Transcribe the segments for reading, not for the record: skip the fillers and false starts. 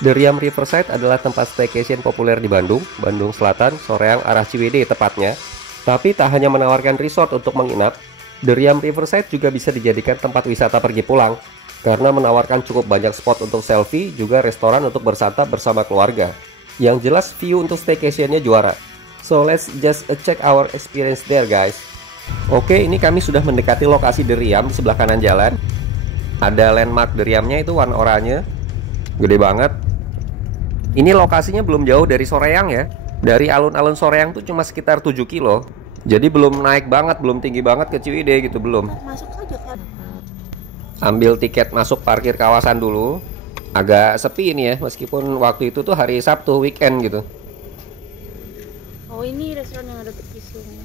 Deriam Riverside adalah tempat staycation populer di Bandung, Bandung Selatan, Soreang, arah Ciwidey tepatnya. Tapi tak hanya menawarkan resort untuk menginap, Deriam Riverside juga bisa dijadikan tempat wisata pergi pulang, karena menawarkan cukup banyak spot untuk selfie, juga restoran untuk bersantap bersama keluarga. Yang jelas view untuk staycationnya juara. So let's just check our experience there guys. Oke, ini kami sudah mendekati lokasi Deriam di sebelah kanan jalan. Ada landmark Deriamnya itu warna oranye, gede banget. Ini lokasinya belum jauh dari Soreang ya. Dari alun-alun Soreang tuh cuma sekitar 7 kilo. Jadi belum naik banget, belum tinggi banget ke Ciwidey gitu, belum. Masuk aja kan. Ambil tiket masuk parkir kawasan dulu. Agak sepi ini ya, meskipun waktu itu tuh hari Sabtu, weekend gitu. Oh, ini restoran yang ada di sini.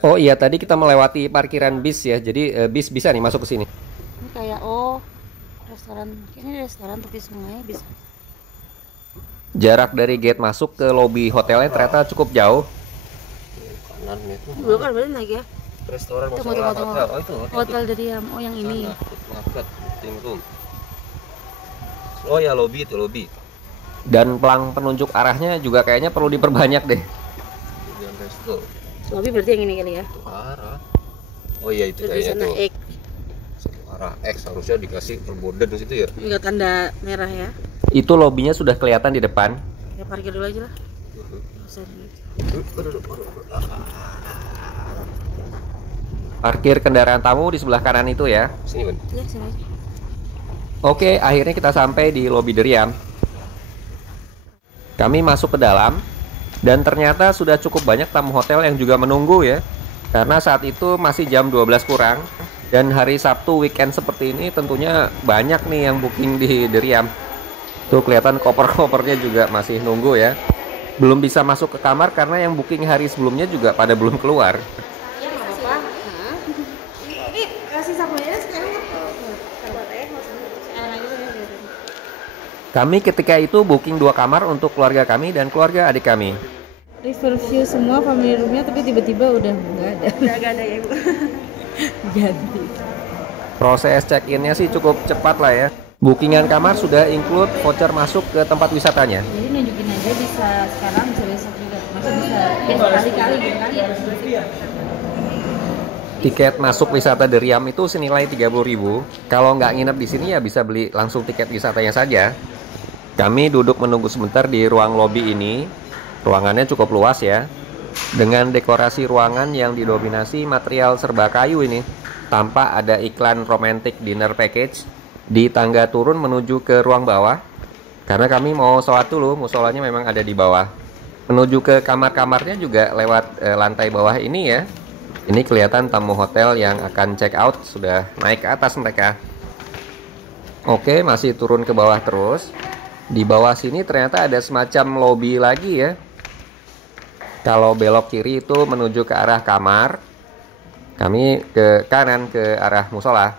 Oh iya, tadi kita melewati parkiran bis ya. Jadi bis bisa nih masuk ke sini. Ini kayak restoran. Ini restoran tepi sungai bisa. Jarak dari gate masuk ke lobi hotelnya ternyata cukup jauh. Kanan itu. Belum kan berarti naik ya? Restoran Tunggu. hotel. Oh itu. Hotel Deriam. Oh, yang ini. Ngangkat meeting room. Oh ya lobby itu lobby. Dan pelang penunjuk arahnya juga kayaknya perlu diperbanyak deh. Kemudian resto. Lobby berarti yang ini kali ya? Satu arah. Oh iya itu Berarti kayaknya sana tuh. X. Satu arah X harusnya dikasih perboden di situ ya. Enggak tanda merah ya? Itu lobinya sudah kelihatan di depan. Ya parkir dulu aja lah. Parkir kendaraan tamu di sebelah kanan itu ya. Sini kan. Ya, sini aja. Oke, akhirnya kita sampai di lobi Deriam. Kami masuk ke dalam dan ternyata sudah cukup banyak tamu hotel yang juga menunggu ya. Karena saat itu masih jam 12 kurang dan hari Sabtu weekend seperti ini tentunya banyak nih yang booking di Deriam. Tuh kelihatan koper-kopernya juga masih nunggu ya. Belum bisa masuk ke kamar karena yang booking hari sebelumnya juga pada belum keluar. Ya, nggak apa-apa. Ini kasih sablonnya sekarang Kami ketika itu booking 2 kamar untuk keluarga kami dan keluarga adik kami. Riverview semua family roomnya, tapi tiba-tiba udah nggak ada. Udah gak ada ya, Bu. Ganti. Proses check-innya sih cukup cepat lah ya. Bookingan kamar sudah include voucher masuk ke tempat wisatanya. Jadi nunjukin aja bisa sekarang, bisa besok juga. Maksudnya bisa berkali-kali gitu kan? Tiket masuk wisata Deriam itu senilai 30.000. Kalau nggak nginep di sini ya bisa beli langsung tiket wisatanya saja. Kami duduk menunggu sebentar di ruang lobi ini. Ruangannya cukup luas ya. Dengan dekorasi ruangan yang didominasi material serba kayu ini. Tanpa ada iklan romantic dinner package. Di tangga turun menuju ke ruang bawah. Karena kami mau sholat dulu, musolanya memang ada di bawah. Menuju ke kamar-kamarnya juga lewat lantai bawah ini ya. Ini kelihatan tamu hotel yang akan check out sudah naik ke atas mereka. Oke, masih turun ke bawah terus. Di bawah sini ternyata ada semacam lobby lagi ya. Kalau belok kiri itu menuju ke arah kamar. Kami ke kanan ke arah musola.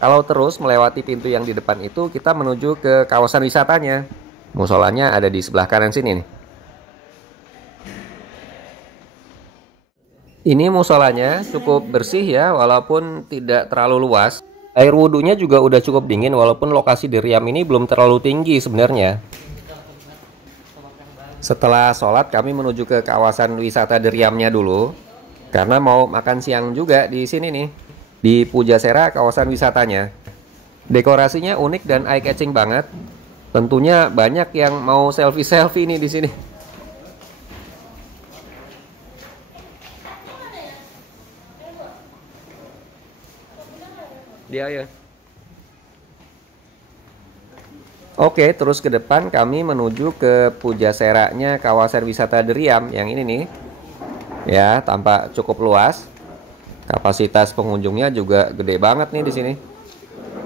Kalau terus melewati pintu yang di depan itu, kita menuju ke kawasan wisatanya. Musolanya ada di sebelah kanan sini nih. Ini musolanya cukup bersih ya, walaupun tidak terlalu luas. Air wudhunya juga udah cukup dingin, walaupun lokasi Deriam ini belum terlalu tinggi sebenarnya. Setelah sholat, kami menuju ke kawasan wisata Deriamnya dulu. Karena mau makan siang juga di sini nih. Di Pujasera kawasan wisatanya. Dekorasinya unik dan eye-catching banget. Tentunya banyak yang mau selfie-selfie nih di sini. Dia ya. Oke, terus ke depan kami menuju ke Pujaseranya kawasan wisata Deriam yang ini nih. Ya, tampak cukup luas. Kapasitas pengunjungnya juga gede banget nih di sini.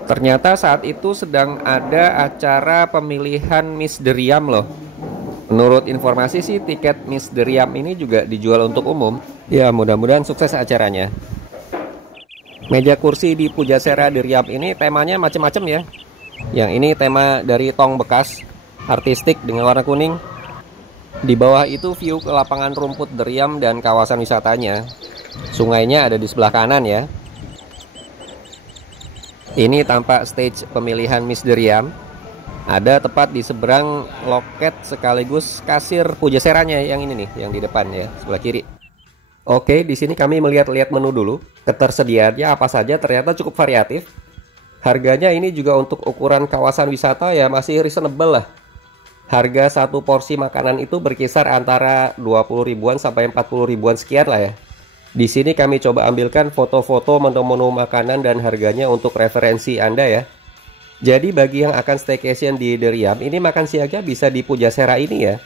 Ternyata saat itu sedang ada acara pemilihan Miss Deriam loh. Menurut informasi sih tiket Miss Deriam ini juga dijual untuk umum. Ya, mudah-mudahan sukses acaranya. Meja kursi di Pujasera Deriam ini temanya macam-macam ya. Yang ini tema dari tong bekas, artistik dengan warna kuning. Di bawah itu view ke lapangan rumput Deriam dan kawasan wisatanya. Sungainya ada di sebelah kanan ya. Ini tampak stage pemilihan Miss Deriam. Ada tepat di seberang loket sekaligus kasir Pujaseranya yang ini nih, yang di depan ya, sebelah kiri. Oke, di sini kami melihat-lihat menu dulu. Ketersediaannya apa saja ternyata cukup variatif. Harganya ini juga untuk ukuran kawasan wisata ya masih reasonable lah. Harga satu porsi makanan itu berkisar antara 20 ribuan sampai 40 ribuan sekian lah ya. Di sini kami coba ambilkan foto-foto menu-menu makanan dan harganya untuk referensi Anda ya. Jadi bagi yang akan staycation di Deriam, ini makan siangnya bisa di Pujasera ini ya.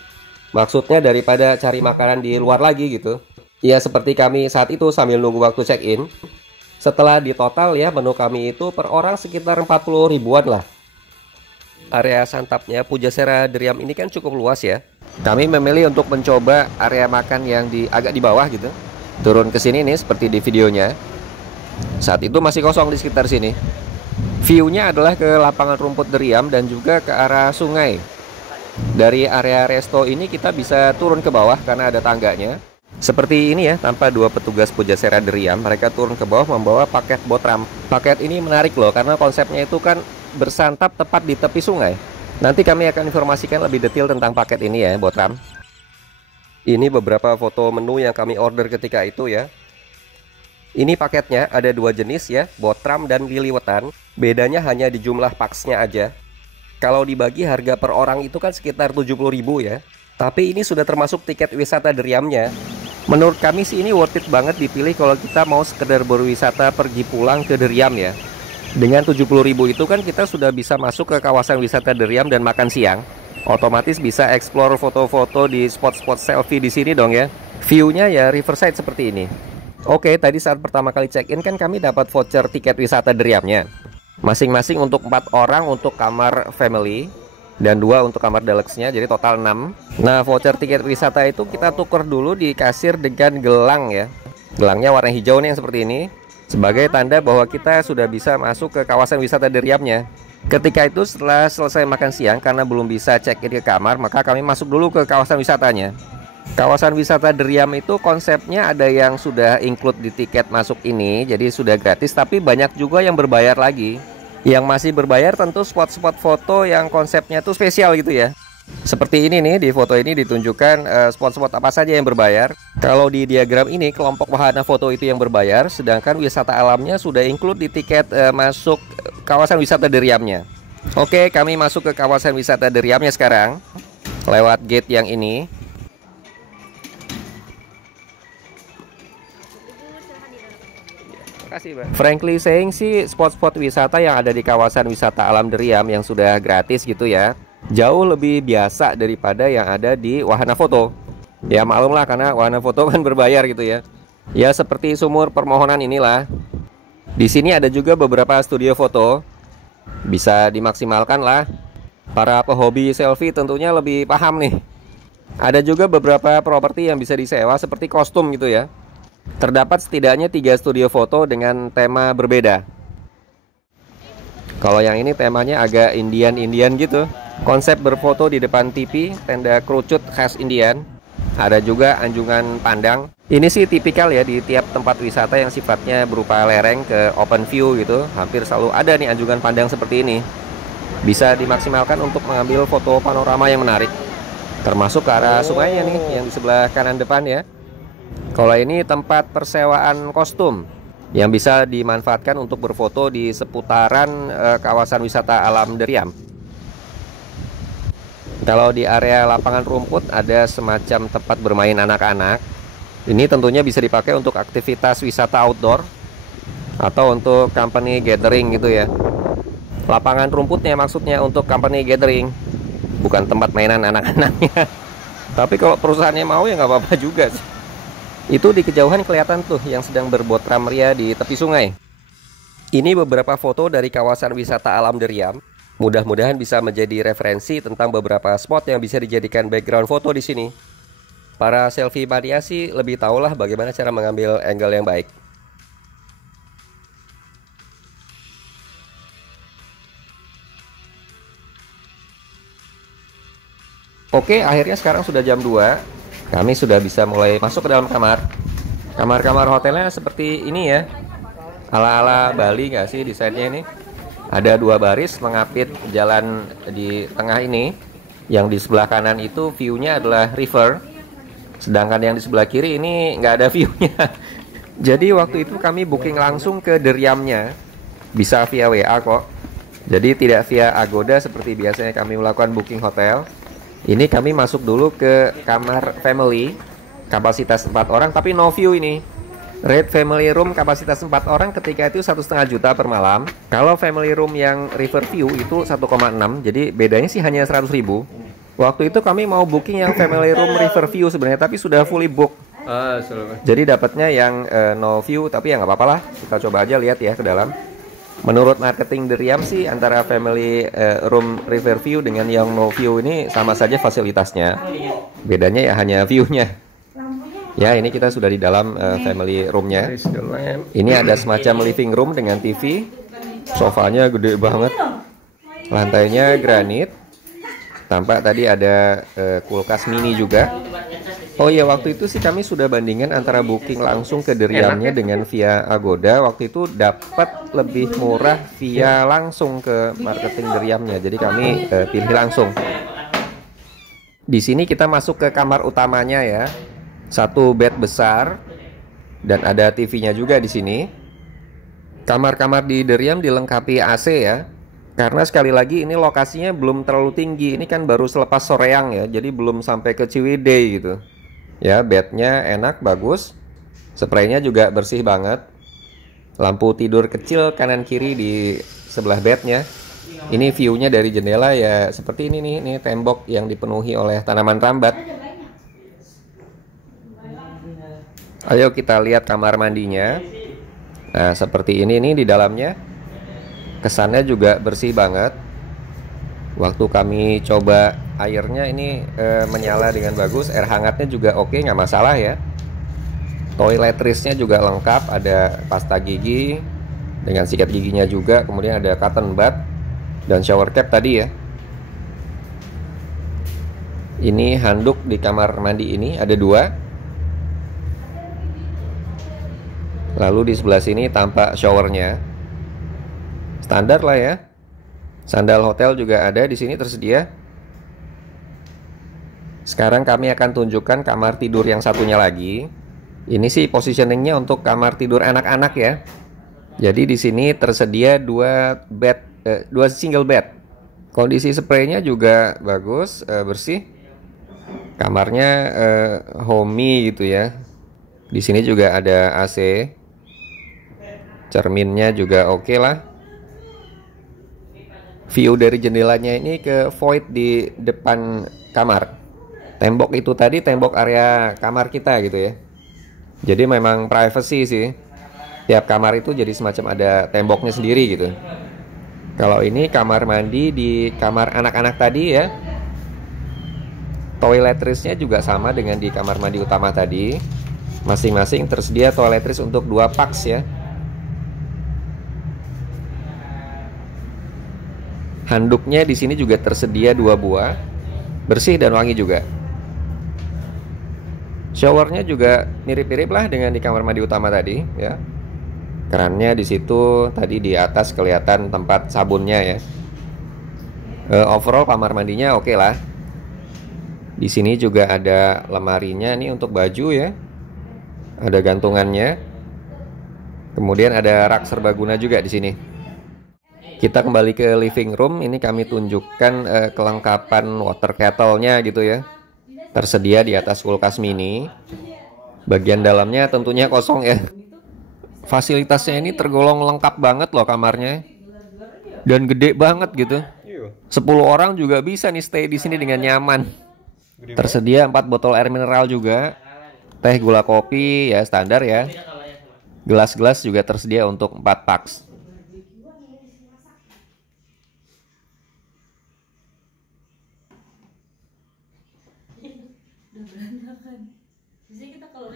Maksudnya daripada cari makanan di luar lagi gitu. Ya seperti kami saat itu sambil nunggu waktu check-in. Setelah di total ya menu kami itu per orang sekitar 40 ribuan lah. Area santapnya Pujasera Deriam ini kan cukup luas ya. Kami memilih untuk mencoba area makan yang agak di bawah gitu. Turun ke sini nih seperti di videonya. Saat itu masih kosong di sekitar sini. View-nya adalah ke lapangan rumput Deriam dan juga ke arah sungai. Dari area resto ini kita bisa turun ke bawah karena ada tangganya. Seperti ini ya, tanpa dua petugas Pujasera Deriam, mereka turun ke bawah membawa paket botram. Paket ini menarik loh karena konsepnya itu kan bersantap tepat di tepi sungai. Nanti kami akan informasikan lebih detail tentang paket ini ya, botram. Ini beberapa foto menu yang kami order ketika itu ya. Ini paketnya ada dua jenis ya, botram dan liliwetan. Bedanya hanya di jumlah paksnya aja. Kalau dibagi harga per orang itu kan sekitar 70.000 ya. Tapi ini sudah termasuk tiket wisata Deriamnya. Menurut kami sih ini worth it banget dipilih kalau kita mau sekedar berwisata pergi pulang ke Deriam ya. Dengan 70.000 itu kan kita sudah bisa masuk ke kawasan wisata Deriam dan makan siang. Otomatis bisa explore foto-foto di spot-spot selfie di sini dong ya. View-nya ya riverside seperti ini. Oke, tadi saat pertama kali check-in kan kami dapat voucher tiket wisata Deriamnya. Masing-masing untuk 4 orang untuk kamar family dan 2 untuk kamar deluxe-nya, jadi total 6. Nah, voucher tiket wisata itu kita tuker dulu di kasir dengan gelang ya. Gelangnya warna hijau nih yang seperti ini. Sebagai tanda bahwa kita sudah bisa masuk ke kawasan wisata Deriamnya. Ketika itu setelah selesai makan siang karena belum bisa check-in ke kamar, maka kami masuk dulu ke kawasan wisatanya. Kawasan wisata Deriam itu konsepnya ada yang sudah include di tiket masuk ini, jadi sudah gratis, tapi banyak juga yang berbayar lagi. Yang masih berbayar tentu spot-spot foto yang konsepnya tuh spesial gitu ya. Seperti ini nih, di foto ini ditunjukkan spot-spot apa saja yang berbayar. Kalau di diagram ini kelompok wahana foto itu yang berbayar, sedangkan wisata alamnya sudah include di tiket masuk kawasan wisata Deriamnya. Oke, kami masuk ke kawasan wisata Deriamnya sekarang lewat gate yang ini. Frankly saying sih spot-spot wisata yang ada di kawasan wisata alam Deriam yang sudah gratis gitu ya, jauh lebih biasa daripada yang ada di wahana foto. Ya maklum lah karena wahana foto kan berbayar gitu ya. Ya seperti sumur permohonan inilah. Di sini ada juga beberapa studio foto. Bisa dimaksimalkan lah. Para pehobi selfie tentunya lebih paham nih. Ada juga beberapa properti yang bisa disewa seperti kostum gitu ya. Terdapat setidaknya 3 studio foto dengan tema berbeda. Kalau yang ini temanya agak Indian-Indian gitu. Konsep berfoto di depan TV, tenda kerucut khas Indian. Ada juga anjungan pandang. Ini sih tipikal ya di tiap tempat wisata yang sifatnya berupa lereng ke open view gitu. Hampir selalu ada nih anjungan pandang seperti ini. Bisa dimaksimalkan untuk mengambil foto panorama yang menarik. Termasuk ke arah sungainya nih yang di sebelah kanan depan ya. Kalau ini tempat persewaan kostum yang bisa dimanfaatkan untuk berfoto di seputaran kawasan wisata alam Deriam. Kalau di area lapangan rumput ada semacam tempat bermain anak-anak. Ini tentunya bisa dipakai untuk aktivitas wisata outdoor atau untuk company gathering gitu ya. Lapangan rumputnya maksudnya untuk company gathering, bukan tempat mainan anak-anaknya. Tapi kalau perusahaannya mau ya nggak apa-apa juga sih. Itu di kejauhan kelihatan tuh yang sedang berbotram ria di tepi sungai. Ini beberapa foto dari kawasan wisata alam Deriam. Mudah-mudahan bisa menjadi referensi tentang beberapa spot yang bisa dijadikan background foto di sini. Para selfie mania sih lebih tahulah bagaimana cara mengambil angle yang baik. Oke, akhirnya sekarang sudah jam 2. Kami sudah bisa mulai masuk ke dalam kamar. Kamar-kamar hotelnya seperti ini ya. Ala-ala Bali nggak sih desainnya ini? Ada 2 baris mengapit jalan di tengah ini. Yang di sebelah kanan itu view-nya adalah river. Sedangkan yang di sebelah kiri ini nggak ada view-nya. Jadi waktu itu kami booking langsung ke Deriamnya. Bisa via WA kok. Jadi tidak via Agoda seperti biasanya kami melakukan booking hotel. Ini kami masuk dulu ke kamar family. Kapasitas 4 orang tapi no view ini. Rate family room kapasitas 4 orang ketika itu 1,5 juta per malam. Kalau family room yang river view itu 1,6. Jadi bedanya sih hanya 100.000. Waktu itu kami mau booking yang family room river view sebenarnya, tapi sudah fully book. Jadi dapatnya yang no view, tapi ya nggak apa-apa lah. Kita coba aja lihat ya ke dalam. Menurut marketing Deriam sih antara family room river view dengan yang no view ini sama saja fasilitasnya. Bedanya ya hanya view-nya. Ya, ini kita sudah di dalam family room-nya. Ini ada semacam living room dengan TV. Sofanya gede banget. Lantainya granit. Tampak tadi ada kulkas mini juga. Oh iya, waktu itu sih kami sudah bandingkan antara booking langsung ke Deriamnya dengan via Agoda. Waktu itu dapat lebih murah via langsung ke marketing Deriamnya. Jadi kami pilih langsung. Di sini kita masuk ke kamar utamanya ya. 1 bed besar dan ada TV-nya juga di sini. Kamar-kamar di Deriam dilengkapi AC ya. Karena sekali lagi ini lokasinya belum terlalu tinggi. Ini kan baru selepas Soreang ya. Jadi belum sampai ke Ciwidey gitu. Ya, bednya enak, bagus. Spraynya juga bersih banget. Lampu tidur kecil kanan kiri di sebelah bednya. Ini view-nya dari jendela ya seperti ini nih. Ini tembok yang dipenuhi oleh tanaman rambat. Ayo kita lihat kamar mandinya. Nah, seperti ini nih di dalamnya. Kesannya juga bersih banget. Waktu kami coba airnya ini menyala dengan bagus. Air hangatnya juga oke, nggak masalah ya. Toiletrisnya juga lengkap. Ada pasta gigi dengan sikat giginya juga. Kemudian ada cotton bud dan shower cap tadi ya. Ini handuk di kamar mandi ini ada 2. Lalu di sebelah sini tampak showernya. Standar lah ya. Sandal hotel juga ada di sini tersedia. Sekarang kami akan tunjukkan kamar tidur yang satunya lagi. Ini sih positioningnya untuk kamar tidur anak-anak ya. Jadi di sini tersedia 2 single bed. Kondisi spraynya juga bagus, bersih. Kamarnya homey gitu ya. Di sini juga ada AC. Cerminnya juga oke lah. View dari jendelanya ini ke void di depan kamar. Tembok itu tadi tembok area kamar kita gitu ya. Jadi memang privacy sih. Tiap kamar itu jadi semacam ada temboknya sendiri gitu. Kalau ini kamar mandi di kamar anak-anak tadi ya. Toiletrisnya juga sama dengan di kamar mandi utama tadi. Masing-masing tersedia toiletris untuk 2 pax ya. Handuknya di sini juga tersedia 2 buah, bersih dan wangi juga. Showernya juga mirip-mirip lah dengan di kamar mandi utama tadi, ya. Kerannya di situ, tadi di atas kelihatan tempat sabunnya ya. Overall kamar mandinya oke lah. Di sini juga ada lemarinya nih untuk baju ya. Ada gantungannya. Kemudian ada rak serbaguna juga di sini. Kita kembali ke living room. Ini kami tunjukkan kelengkapan water kettle-nya gitu ya. Tersedia di atas kulkas mini. Bagian dalamnya tentunya kosong ya. Fasilitasnya ini tergolong lengkap banget loh kamarnya. Dan gede banget gitu. 10 orang juga bisa nih stay di sini dengan nyaman. Tersedia 4 botol air mineral juga. Teh, gula, kopi ya standar ya. Gelas-gelas juga tersedia untuk 4 pax.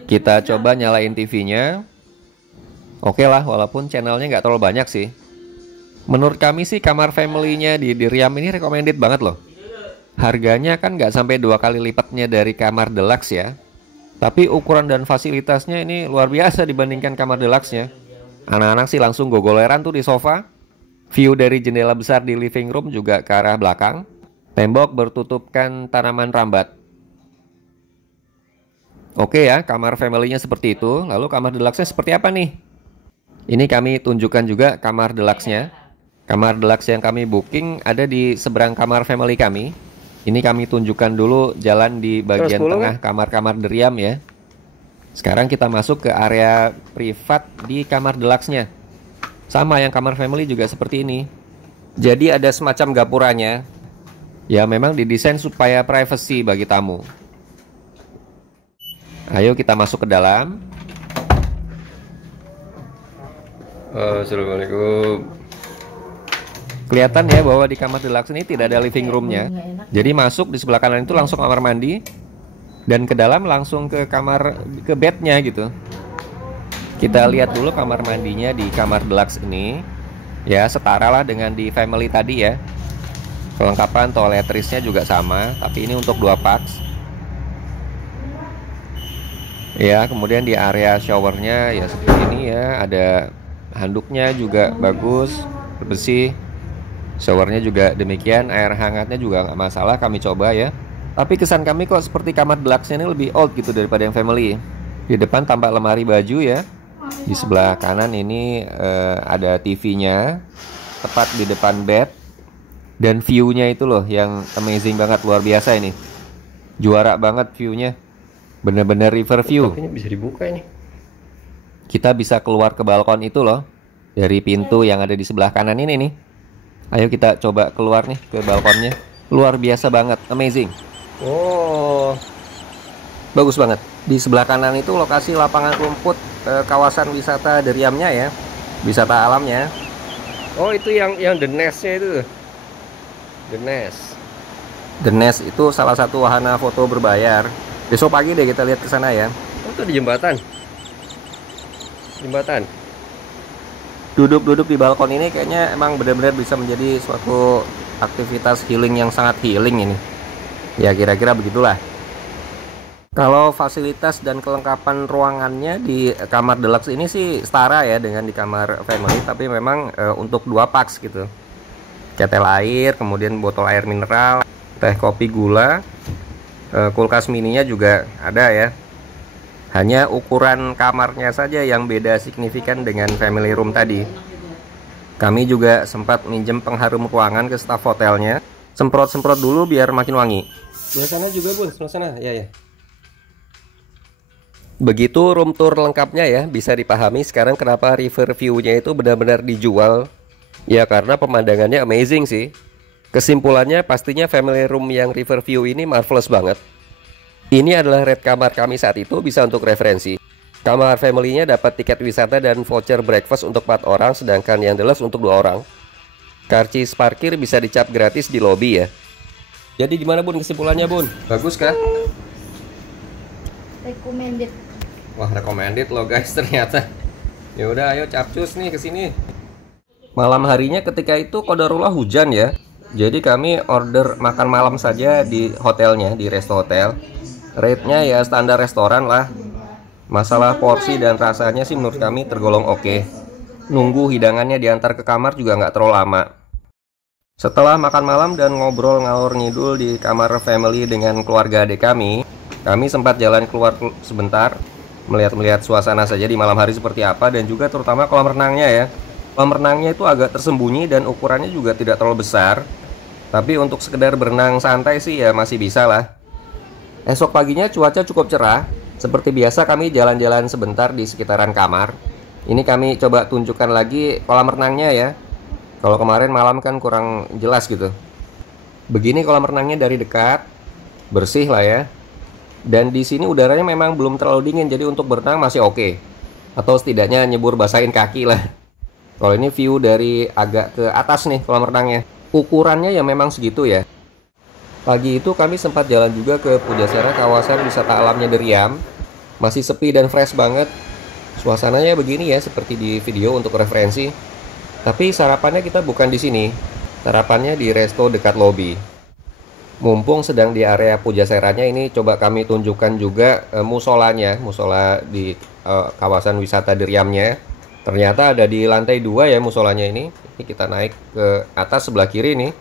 Kita coba nyalain TV-nya. Oke lah, walaupun channelnya nggak terlalu banyak sih. Menurut kami sih kamar family-nya di Deriam ini recommended banget loh. Harganya kan nggak sampai 2 kali lipatnya dari kamar deluxe ya. Tapi ukuran dan fasilitasnya ini luar biasa dibandingkan kamar deluxe-nya. Anak-anak sih langsung gogoleran tuh di sofa. View dari jendela besar di living room juga ke arah belakang. Tembok bertutupkan tanaman rambat. Oke ya, kamar family-nya seperti itu. Lalu kamar deluxe-nya seperti apa nih? Ini kami tunjukkan juga kamar deluxe-nya. Kamar deluxe yang kami booking ada di seberang kamar family kami. Ini kami tunjukkan dulu jalan di bagian tengah kamar-kamar deriam ya. Sekarang kita masuk ke area privat di kamar deluxe-nya. Sama yang kamar family juga seperti ini. Jadi ada semacam gapuranya. Ya memang didesain supaya privacy bagi tamu. Ayo kita masuk ke dalam. Assalamualaikum. Kelihatan ya bahwa di kamar deluxe ini tidak ada living roomnya. Jadi masuk di sebelah kanan itu langsung kamar mandi, dan ke dalam langsung ke kamar, ke bednya gitu. Kita lihat dulu kamar mandinya di kamar deluxe ini. Ya setara lah dengan di family tadi ya. Kelengkapan toiletrisnya juga sama, tapi ini untuk 2 pax. Ya, kemudian di area showernya ya seperti ini ya, ada handuknya juga bagus, bersih. Showernya juga demikian, air hangatnya juga nggak masalah, kami coba ya. Tapi kesan kami kok seperti kamar deluxe-nya ini lebih old gitu daripada yang family. Di depan tampak lemari baju ya. Di sebelah kanan ini ada TV-nya, tepat di depan bed. Dan view-nya itu loh yang amazing banget, luar biasa ini. Juara banget view-nya. Bener-bener river view. Ini bisa dibuka ini. Kita bisa keluar ke balkon itu loh, dari pintu yang ada di sebelah kanan ini nih. Ayo kita coba keluar nih ke balkonnya. Luar biasa banget, amazing. Oh, Bagus banget. Di sebelah kanan itu lokasi lapangan rumput, kawasan wisata deriamnya ya, wisata alamnya. oh itu yang The Nest-nya itu. The Nest. The Nest itu salah satu wahana foto berbayar. Besok pagi deh kita lihat ke sana ya. Oh, itu di jembatan. Jembatan. Duduk-duduk di balkon ini kayaknya emang benar-benar bisa menjadi suatu aktivitas healing yang sangat healing ini. Ya kira-kira begitulah. Kalau fasilitas dan kelengkapan ruangannya di kamar deluxe ini sih setara ya dengan di kamar family, tapi memang untuk 2 pax gitu. Ketel air, kemudian botol air mineral, teh kopi gula, kulkas mininya juga ada ya. Hanya ukuran kamarnya saja yang beda signifikan dengan family room tadi. Kami juga sempat minjem pengharum ruangan ke staf hotelnya. Semprot-semprot dulu biar makin wangi. Sebelah sana juga, Bun. Sebelah sana. Ya. Begitu room tour lengkapnya ya, bisa dipahami sekarang kenapa river view-nya itu benar-benar dijual. Ya karena pemandangannya amazing sih. Kesimpulannya pastinya family room yang river view ini marvelous banget. Ini adalah rate kamar kami saat itu, bisa untuk referensi. Kamar family-nya dapat tiket wisata dan voucher breakfast untuk 4 orang, sedangkan yang deluxe untuk 2 orang. Karcis parkir bisa dicap gratis di lobi ya. Jadi gimana Bun kesimpulannya Bun? Bagus kah? Recommended. Wah recommended loh guys ternyata. Ya udah ayo capcus nih ke sini. Malam harinya ketika itu qadarullah hujan ya. Jadi kami order makan malam saja di hotelnya, di resto hotel. Rate-nya ya standar restoran lah. Masalah porsi dan rasanya sih menurut kami tergolong oke. Nunggu hidangannya diantar ke kamar juga nggak terlalu lama. Setelah makan malam dan ngobrol ngalor ngidul di kamar family dengan keluarga adik kami sempat jalan keluar sebentar, melihat-melihat suasana saja di malam hari seperti apa, dan juga terutama kolam renangnya ya. Kolam renangnya itu agak tersembunyi dan ukurannya juga tidak terlalu besar. Tapi untuk sekedar berenang santai sih ya masih bisa lah. Esok paginya cuaca cukup cerah. Seperti biasa kami jalan-jalan sebentar di sekitaran kamar. Ini kami coba tunjukkan lagi kolam renangnya ya. Kalau kemarin malam kan kurang jelas gitu. Begini kolam renangnya dari dekat. Bersih lah ya. Dan di sini udaranya memang belum terlalu dingin, jadi untuk berenang masih oke. Atau setidaknya nyebur basahin kaki lah. Kalau ini view dari agak ke atas nih kolam renangnya. Ukurannya ya memang segitu ya. Pagi itu kami sempat jalan juga ke Pujasera, kawasan wisata alamnya Deriam. Masih sepi dan fresh banget. Suasananya begini ya, seperti di video untuk referensi. Tapi sarapannya kita bukan di sini. Sarapannya di resto dekat lobi. Mumpung sedang di area Pujaseranya ini, coba kami tunjukkan juga musolanya, musola di kawasan wisata Deriamnya. Ternyata ada di lantai 2 ya musolanya ini. Ini kita naik ke atas sebelah kiri nih.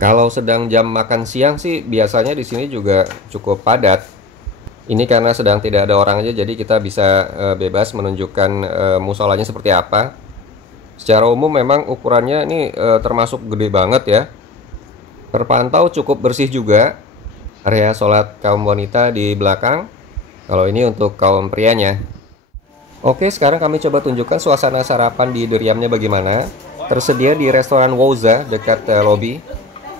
Kalau sedang jam makan siang sih biasanya di sini juga cukup padat. Ini karena sedang tidak ada orang aja, jadi kita bisa bebas menunjukkan musolanya seperti apa. Secara umum memang ukurannya ini termasuk gede banget ya. Terpantau cukup bersih juga. Area sholat kaum wanita di belakang. Kalau ini untuk kaum prianya. Oke, sekarang kami coba tunjukkan suasana sarapan di Deriamnya bagaimana. Tersedia di restoran Wouza dekat lobi.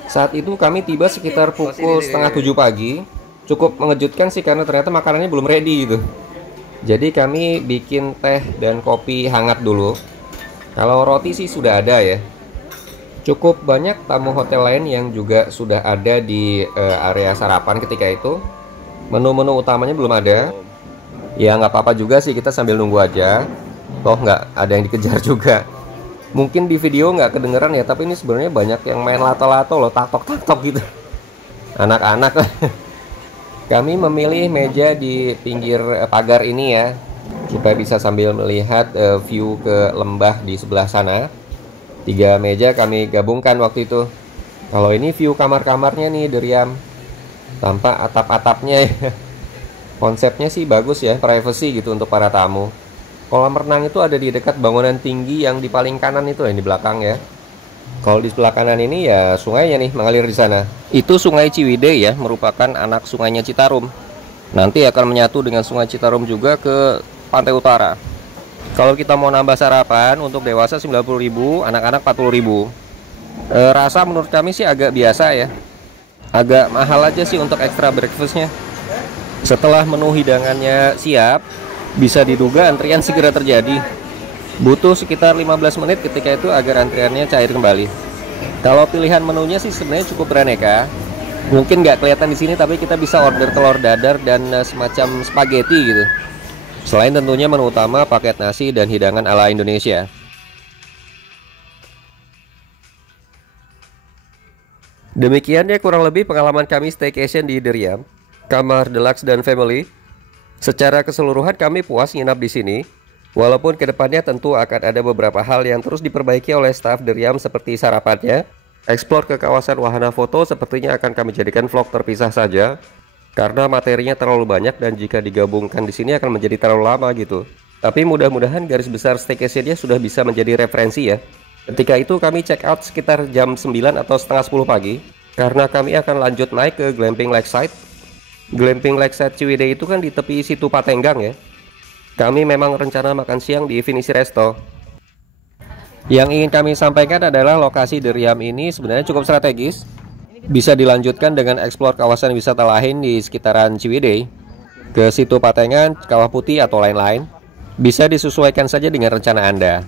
Saat itu kami tiba sekitar pukul setengah 7 pagi. Cukup mengejutkan sih karena ternyata makanannya belum ready gitu. Jadi kami bikin teh dan kopi hangat dulu. Kalau roti sih sudah ada ya. Cukup banyak tamu hotel lain yang juga sudah ada di area sarapan ketika itu. Menu-menu utamanya belum ada. Ya nggak apa-apa juga sih, kita sambil nunggu aja. Toh nggak ada yang dikejar juga. Mungkin di video nggak kedengeran ya, tapi ini sebenarnya banyak yang main lato-lato loh, taktok-taktok gitu. Anak-anak. Kami memilih meja di pinggir pagar ini ya. Kita bisa sambil melihat view ke lembah di sebelah sana. 3 meja kami gabungkan waktu itu. Kalau ini view kamar-kamarnya nih Deriam. Tanpa atap-atapnya ya. Konsepnya sih bagus ya, privacy gitu untuk para tamu. Kolam renang itu ada di dekat bangunan tinggi yang di paling kanan itu yang di belakang ya. Kalau di sebelah kanan ini ya sungainya nih mengalir di sana. Itu Sungai Ciwidey ya, merupakan anak sungainya Citarum. Nanti akan menyatu dengan Sungai Citarum juga ke pantai utara. Kalau kita mau nambah sarapan untuk dewasa 90.000, anak-anak 40.000. Rasa menurut kami sih agak biasa ya. Agak mahal aja sih untuk extra breakfastnya. Setelah menu hidangannya siap, bisa diduga antrian segera terjadi. Butuh sekitar 15 menit ketika itu agar antriannya cair kembali. Kalau pilihan menunya sih sebenarnya cukup beraneka. Mungkin nggak kelihatan di sini, tapi kita bisa order telur dadar dan semacam spaghetti gitu. Selain tentunya menu utama, paket nasi dan hidangan ala Indonesia. Demikian ya kurang lebih pengalaman kami staycation di Deriam, kamar deluxe dan family. Secara keseluruhan kami puas nginap di sini. Walaupun kedepannya tentu akan ada beberapa hal yang terus diperbaiki oleh staf Deriam seperti sarapannya. Eksplor ke kawasan wahana foto sepertinya akan kami jadikan vlog terpisah saja. Karena materinya terlalu banyak dan jika digabungkan di sini akan menjadi terlalu lama gitu. Tapi mudah-mudahan garis besar staycationnya sudah bisa menjadi referensi ya. Ketika itu kami check out sekitar jam 9 atau setengah 10 pagi. Karena kami akan lanjut naik ke Glamping Lakeside. Glamping Lakeside Ciwidey itu kan di tepi situ Patenggang ya. Kami memang rencana makan siang di Finisi Resto. Yang ingin kami sampaikan adalah lokasi Deriam ini sebenarnya cukup strategis. Bisa dilanjutkan dengan eksplor kawasan wisata lain di sekitaran Ciwidey. Ke situ Patengan, Kawah Putih atau lain-lain. Bisa disesuaikan saja dengan rencana Anda.